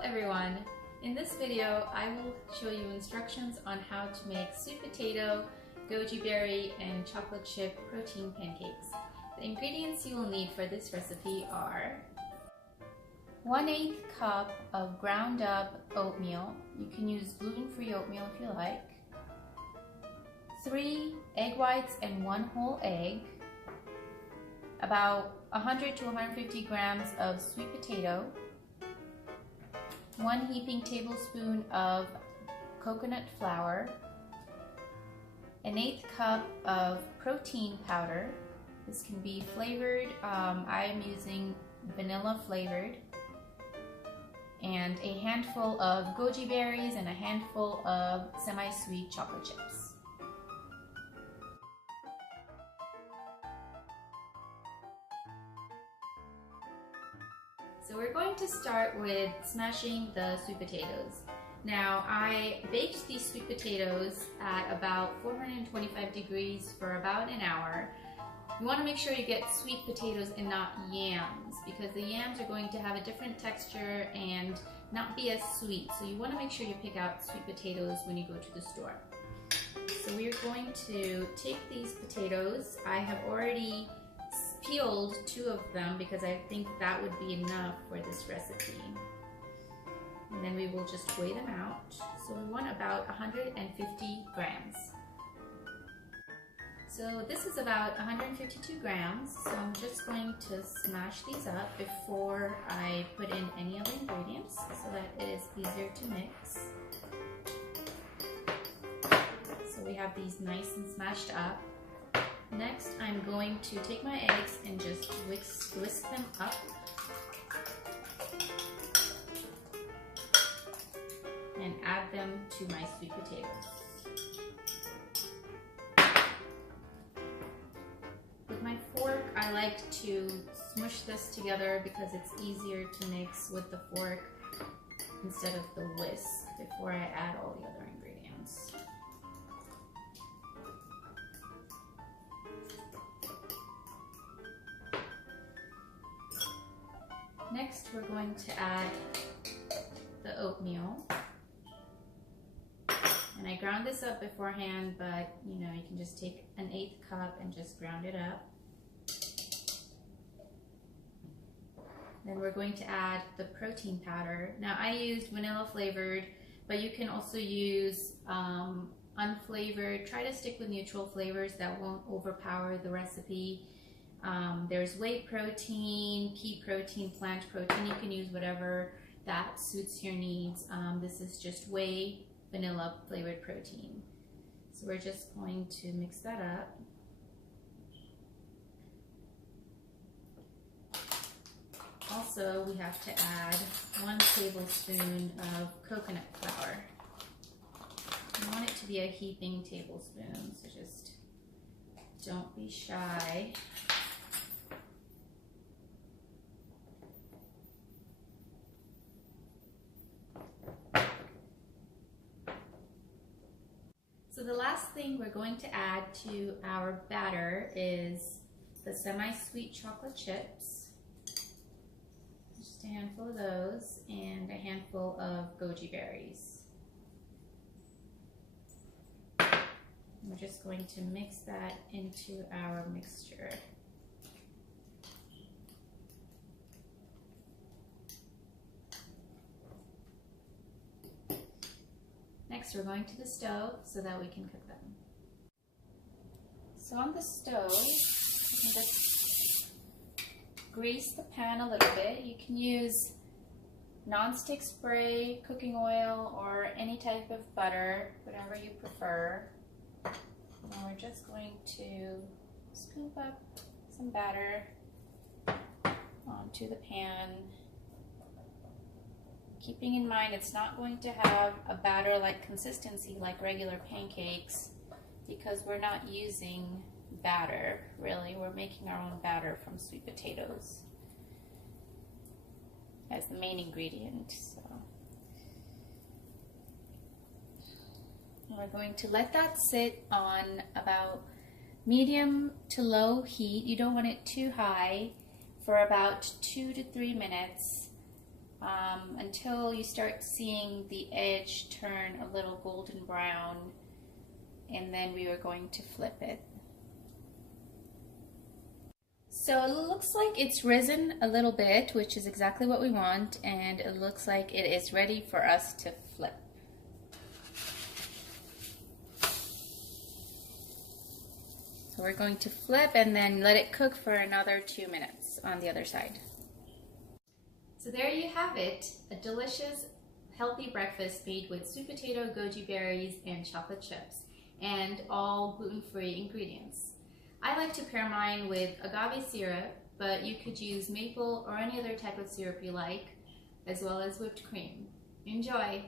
Hello everyone! In this video I will show you instructions on how to make sweet potato, goji berry, and chocolate chip protein pancakes. The ingredients you will need for this recipe are 1/8 cup of ground up oatmeal. You can use gluten-free oatmeal if you like. 3 egg whites and 1 whole egg. About 100 to 150 grams of sweet potato. 1 heaping tablespoon of coconut flour, 1/8 cup of protein powder. This can be flavored. I'm using vanilla flavored, and a handful of goji berries and a handful of semi-sweet chocolate chips. So we're going to start with smashing the sweet potatoes. Now I baked these sweet potatoes at about 425 degrees for about an hour. You want to make sure you get sweet potatoes and not yams, because the yams are going to have a different texture and not be as sweet. So you want to make sure you pick out sweet potatoes when you go to the store. So we're going to take these potatoes. I have already peeled 2 of them because I think that would be enough for this recipe. And then we will just weigh them out. So we want about 150 grams. So this is about 152 grams. So I'm just going to smash these up before I put in any other ingredients so that it is easier to mix. So we have these nice and smashed up. Next, I'm going to take my eggs and just whisk them up. And add them to my sweet potatoes. With my fork, I like to smush this together because it's easier to mix with the fork instead of the whisk before I add all the other ingredients. Next, we're going to add the oatmeal. And I ground this up beforehand, but you can just take 1/8 cup and just ground it up. Then we're going to add the protein powder. Now I used vanilla flavored, but you can also use unflavored. Try to stick with neutral flavors that won't overpower the recipe. There's whey protein, pea protein, plant protein. You can use whatever that suits your needs. This is just whey vanilla flavored protein. So we're just going to mix that up. Also, we have to add 1 tablespoon of coconut flour. You want it to be a heaping tablespoon, so just don't be shy. So the last thing we're going to add to our batter is the semi-sweet chocolate chips. Just a handful of those and a handful of goji berries. And we're just going to mix that into our mixture. Next, we're going to the stove so that we can cook them. So on the stove, you can just grease the pan a little bit. You can use non-stick spray, cooking oil, or any type of butter, whatever you prefer. And we're just going to scoop up some batter onto the pan. Keeping in mind it's not going to have a batter-like consistency like regular pancakes because we're not using batter, really. We're making our own batter from sweet potatoes as the main ingredient. So we're going to let that sit on about medium to low heat. You don't want it too high, for about 2 to 3 minutes. until you start seeing the edge turn a little golden brown, and then we are going to flip it. So it looks like it's risen a little bit, which is exactly what we want, and it looks like it is ready for us to flip. So we're going to flip and then let it cook for another 2 minutes on the other side. So there you have it, a delicious, healthy breakfast made with sweet potato, goji berries, and chocolate chips, and all gluten-free ingredients. I like to pair mine with agave syrup, but you could use maple or any other type of syrup you like, as well as whipped cream. Enjoy!